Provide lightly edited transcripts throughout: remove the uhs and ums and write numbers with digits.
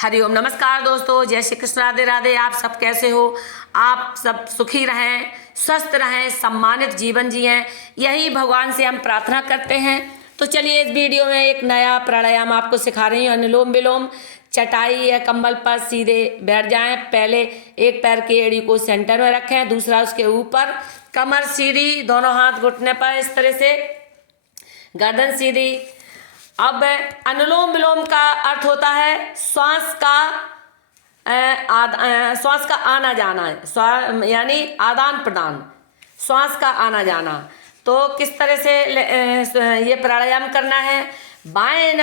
हरिओम। नमस्कार दोस्तों, जय श्री कृष्ण, राधे राधे। आप सब कैसे हो? आप सब सुखी रहें, स्वस्थ रहें, सम्मानित जीवन जिएं, यही भगवान से हम प्रार्थना करते हैं। तो चलिए इस वीडियो में एक नया प्राणायाम आपको सिखा रही हूँ। अनुलोम विलोम। चटाई या कंबल पर सीधे बैठ जाएं। पहले एक पैर की एड़ी को सेंटर में रखें, दूसरा उसके ऊपर, कमर सीधी, दोनों हाथ घुटने पर, इस तरह से गर्दन सीधी। अब अनुलोम विलोम का अर्थ होता है श्वास का आना जाना है, यानी आदान प्रदान, श्वास का आना जाना। तो किस तरह से ये प्राणायाम करना है? बाएं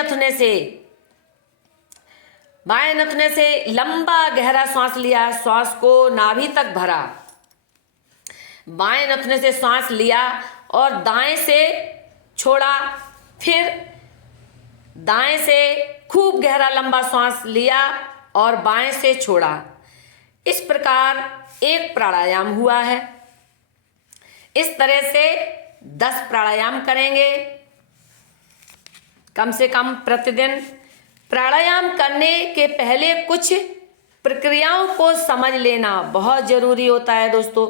नथुने से लंबा गहरा श्वास लिया, श्वास को नाभि तक भरा। बाएं नथुने से श्वास लिया और दाएं से छोड़ा, फिर दाएं से खूब गहरा लंबा श्वास लिया और बाएं से छोड़ा। इस प्रकार एक प्राणायाम हुआ है। इस तरह से 10 प्राणायाम करेंगे कम से कम प्रतिदिन। प्राणायाम करने के पहले कुछ प्रक्रियाओं को समझ लेना बहुत जरूरी होता है दोस्तों।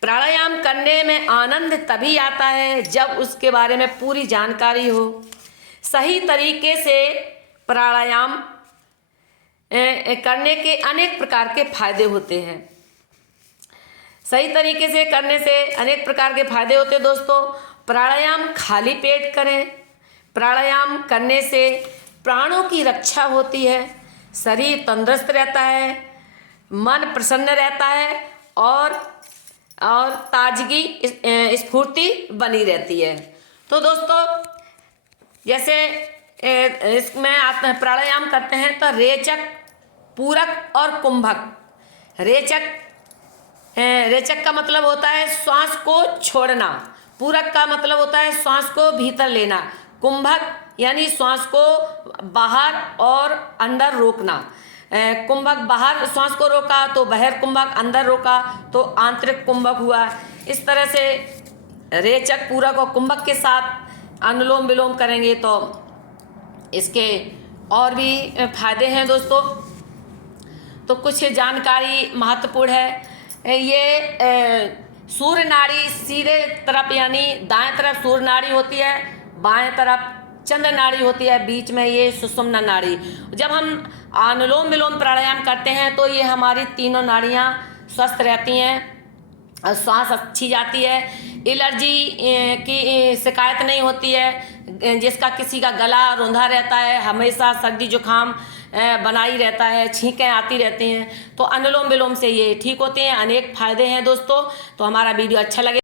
प्राणायाम करने में आनंद तभी आता है जब उसके बारे में पूरी जानकारी हो। सही तरीके से प्राणायाम करने के अनेक प्रकार के फायदे होते हैं। सही तरीके से करने से अनेक प्रकार के फायदे होते हैं दोस्तों। प्राणायाम खाली पेट करें। प्राणायाम करने से प्राणों की रक्षा होती है, शरीर तंदुरुस्त रहता है, मन प्रसन्न रहता है और ताजगी स्फूर्ति बनी रहती है। तो दोस्तों, जैसे इसमें प्राणायाम करते हैं तो रेचक, पूरक और कुंभक। रेचक का मतलब होता है श्वास को छोड़ना, पूरक का मतलब होता है श्वास को भीतर लेना, कुंभक यानी श्वास को बाहर और अंदर रोकना। कुंभक बाहर श्वास को रोका तो बाहर कुंभक, अंदर रोका तो आंतरिक कुंभक हुआ। इस तरह से रेचक, पूरक और कुंभक के साथ अनुलोम विलोम करेंगे तो इसके और भी फायदे हैं दोस्तों। तो कुछ जानकारी महत्वपूर्ण है। ये सूर्य नाड़ी सीधे तरफ यानी दाएं तरफ सूर्य नाड़ी होती है, बाएं तरफ चंद्र नाड़ी होती है, बीच में ये सुषुम्ना नाड़ी। जब हम अनुलोम विलोम प्राणायाम करते हैं तो ये हमारी तीनों नाड़ियाँ स्वस्थ रहती हैं और सांस अच्छी जाती है। एलर्जी की शिकायत नहीं होती है। जिसका किसी का गला रुंधा रहता है, हमेशा सर्दी जुकाम बना ही रहता है, छींकें आती रहती हैं, तो अनुलोम विलोम से ये ठीक होते हैं। अनेक फायदे हैं दोस्तों। तो हमारा वीडियो अच्छा लगे